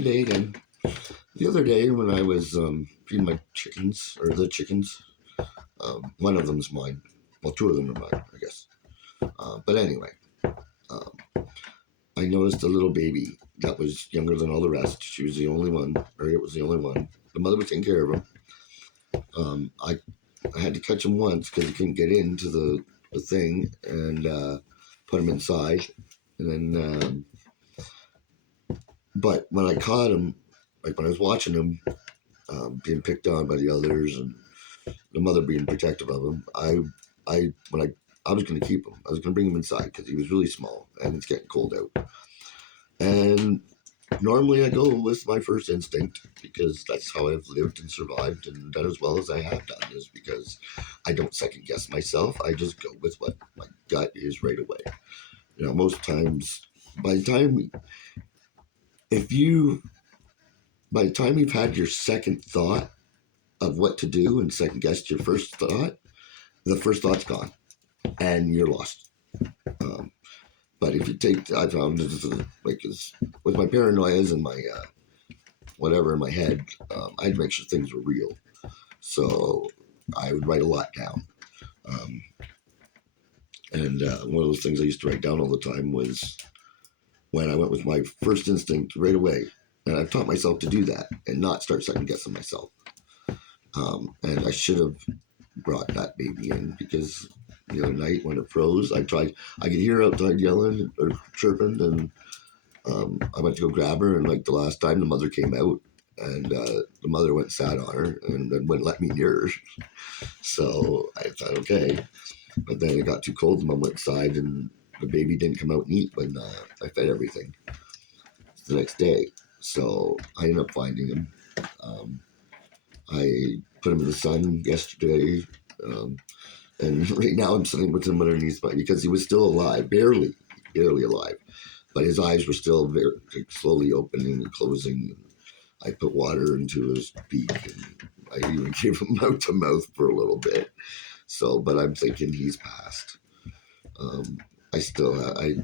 Good day again. The other day when I was feeding my chickens, or the chickens, one of them's mine. Well, two of them are mine, I guess. But anyway, um, I noticed a little baby that was younger than all the rest. She was the only one, or it was the only one. The mother was taking care of him. I had to catch him once because he couldn't get into the thing and put him inside. And then, but when I caught him, like when I was watching him, being picked on by the others and the mother being protective of him, I was going to keep him. I was going to bring him inside because he was really small and it's getting cold out. And normally I go with my first instinct because that's how I've lived and survived and done as well as I have done, is because I don't second guess myself. I just go with what my gut is right away. You know, most times by the time if you by the time you've had your second thought of what to do and second guessed your first thought, the first thought's gone and you're lost. Um, but if you take, I found this is like with my paranoias and my whatever in my head, I'd make sure things were real. So I would write a lot down. Um, and one of those things I used to write down all the time was when I went with my first instinct right away. And I've taught myself to do that and not start second guessing myself. And I should have brought that baby in because the other night when it froze, I could hear her outside yelling or chirping, and I went to go grab her, and like the last time, the mother came out, and the mother went and sat on her and then wouldn't let me near her. So I thought, okay. But then it got too cold, and Mom went inside, and the baby didn't come out and eat when I fed everything the next day. So I ended up finding him. I put him in the sun yesterday, and right now I'm sitting with him underneath because he was still alive, barely alive, but his eyes were still very slowly opening and closing. And I put water into his beak, and I even gave him mouth to mouth for a little bit. So, but I'm thinking he's passed. I still, I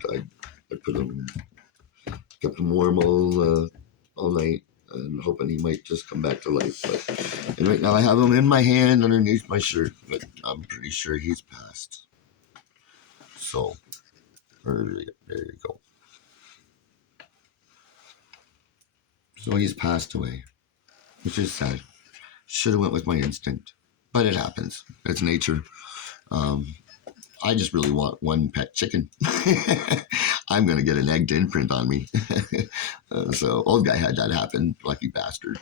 put him, kept him warm all night, and hoping he might just come back to life. But and right now I have him in my hand underneath my shirt, but I'm pretty sure he's passed. So there you go. So he's passed away, which is sad. Should have went with my instinct, but it happens. It's nature. I just really want one pet chicken. I'm going to get an egg to imprint on me. So old guy had that happen, lucky bastard.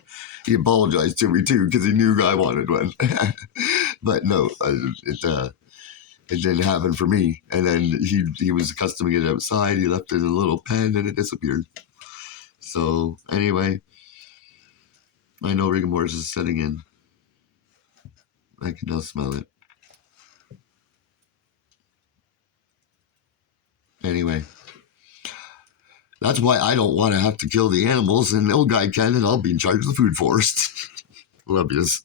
He apologized to me too because he knew I wanted one. But no, it didn't happen for me. And then he was accustoming it outside. He left it in a little pen and it disappeared. So anyway, I know rigor mortis is setting in. I can now smell it. Anyway, that's why I don't want to have to kill the animals, and the old guy can, and I'll be in charge of the food forest. Love yous.